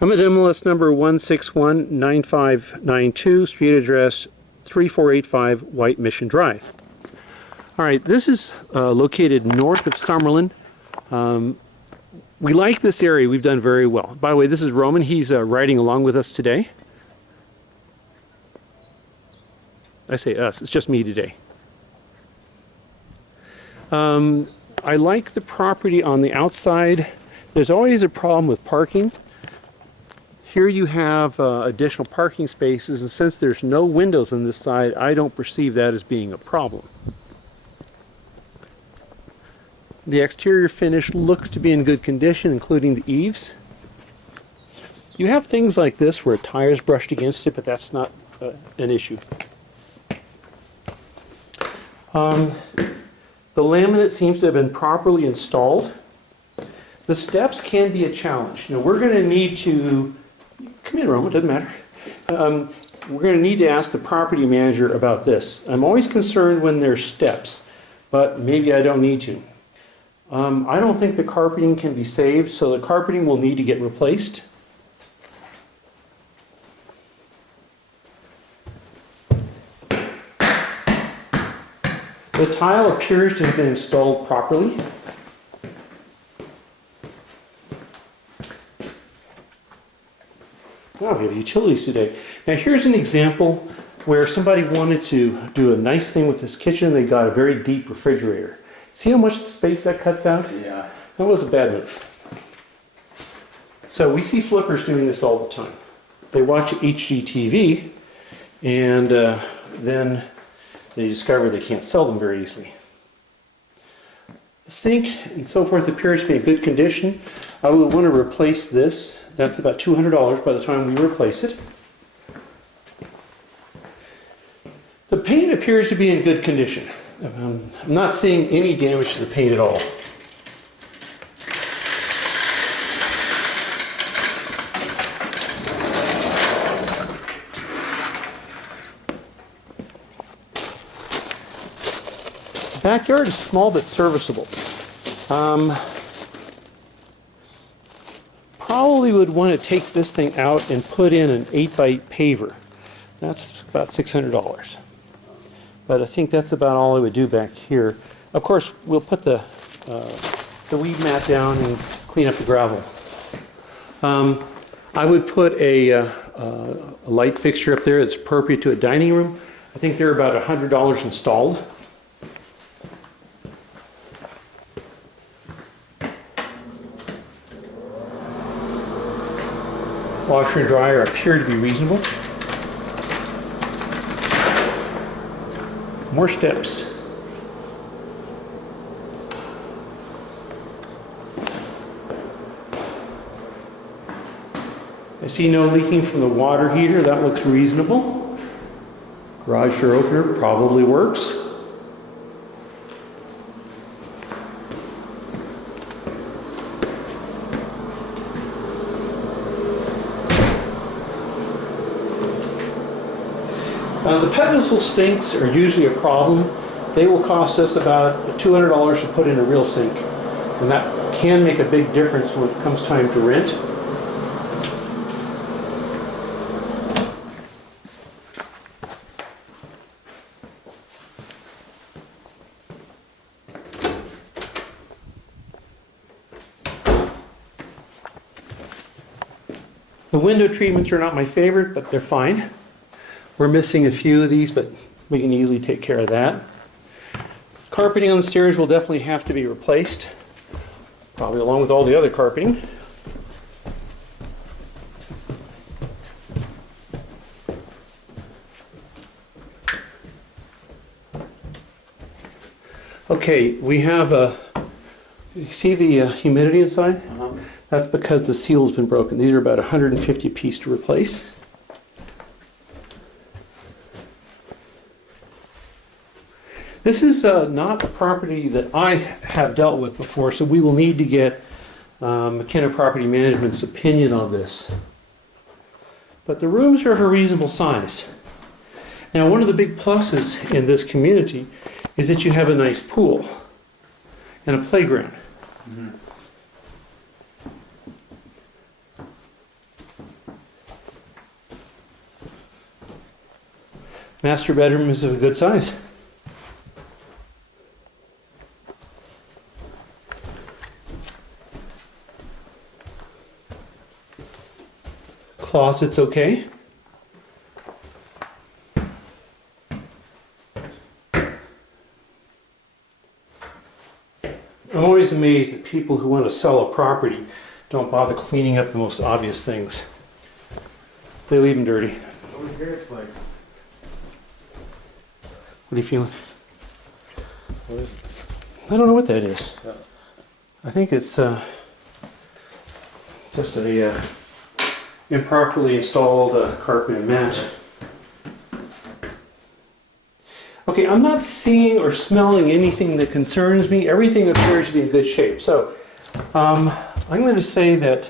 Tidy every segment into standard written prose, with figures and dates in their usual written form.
I'm at MLS number 1619592, street address 3485 White Mission Drive. All right, this is located north of Summerlin. We like this area. We've done very well. By the way, this is Roman. He's riding along with us today. I say us. It's just me today. I like the property on the outside. There's always a problem with parking. Here you have additional parking spaces, and since there's no windows on this side, I don't perceive that as being a problem. The exterior finish looks to be in good condition, including the eaves. You have things like this where a tire's brushed against it, but that's not an issue. The laminate seems to have been properly installed. The steps can be a challenge. Now we're going to need to, come in Roman, doesn't matter. We're going to need to ask the property manager about this. I'm always concerned when there's steps, but maybe I don't need to. I don't think the carpeting can be saved, so the carpeting will need to get replaced. The tile appears to have been installed properly. Oh, we have utilities today. Now here's an example where somebody wanted to do a nice thing with this kitchen. They got a very deep refrigerator. See how much space that cuts out? Yeah. That was a bad move. So we see flippers doing this all the time. They watch HGTV and then they discover they can't sell them very easily. The sink and so forth appears to be in good condition. I would want to replace this. That's about $200 by the time we replace it. The paint appears to be in good condition. I'm not seeing any damage to the paint at all. The backyard is small but serviceable. Probably would want to take this thing out and put in an 8x8 paver. That's about $600. But I think that's about all I would do back here. Of course, we'll put the weed mat down and clean up the gravel. I would put a light fixture up there that's appropriate to a dining room. I think they're about $100 installed. Washer and dryer appear to be reasonable. More steps. I see no leaking from the water heater. That looks reasonable. Garage door opener probably works. The pedestal sinks are usually a problem. They will cost us about $200 to put in a real sink. And that can make a big difference when it comes time to rent. The window treatments are not my favorite, but they're fine. We're missing a few of these, but we can easily take care of that. Carpeting on the stairs will definitely have to be replaced, probably along with all the other carpeting. Okay, we have you see the humidity inside? That's because the seal has been broken. These are about 150 apiece to replace. This is not a property that I have dealt with before, so we will need to get McKenna Property Management's opinion on this. But the rooms are of a reasonable size. Now, one of the big pluses in this community is that you have a nice pool and a playground. Master bedroom is of a good size. Closet's okay. I'm always amazed that people who want to sell a property don't bother cleaning up the most obvious things. They leave them dirty. Over here it's like, What are you feeling? what is it? I don't know what that is. Yeah. I think it's just a improperly installed carpet and mat. Okay, I'm not seeing or smelling anything that concerns me. Everything appears to be in good shape. So I'm going to say that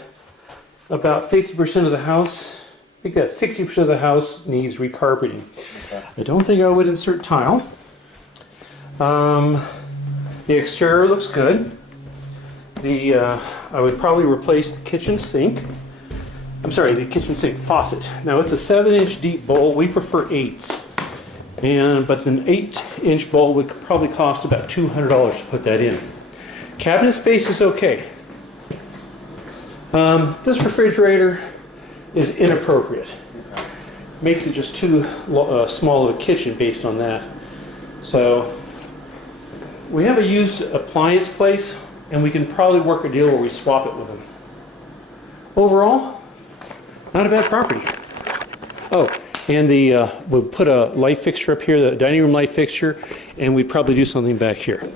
about 50% of the house, I think that 60% of the house needs recarpeting. Okay. I don't think I would insert tile. The exterior looks good. I would probably replace the kitchen sink. I'm sorry, the kitchen sink faucet. Now it's a 7-inch deep bowl. We prefer 8s. But an 8-inch bowl would probably cost about $200 to put that in. Cabinet space is okay. This refrigerator is inappropriate. Okay. Makes it just too small of a kitchen based on that. So we have a used appliance place, and we can probably work a deal where we swap it with them. Overall, not a bad property. Oh, and we'll put a light fixture up here, the dining room light fixture, and we'd probably do something back here.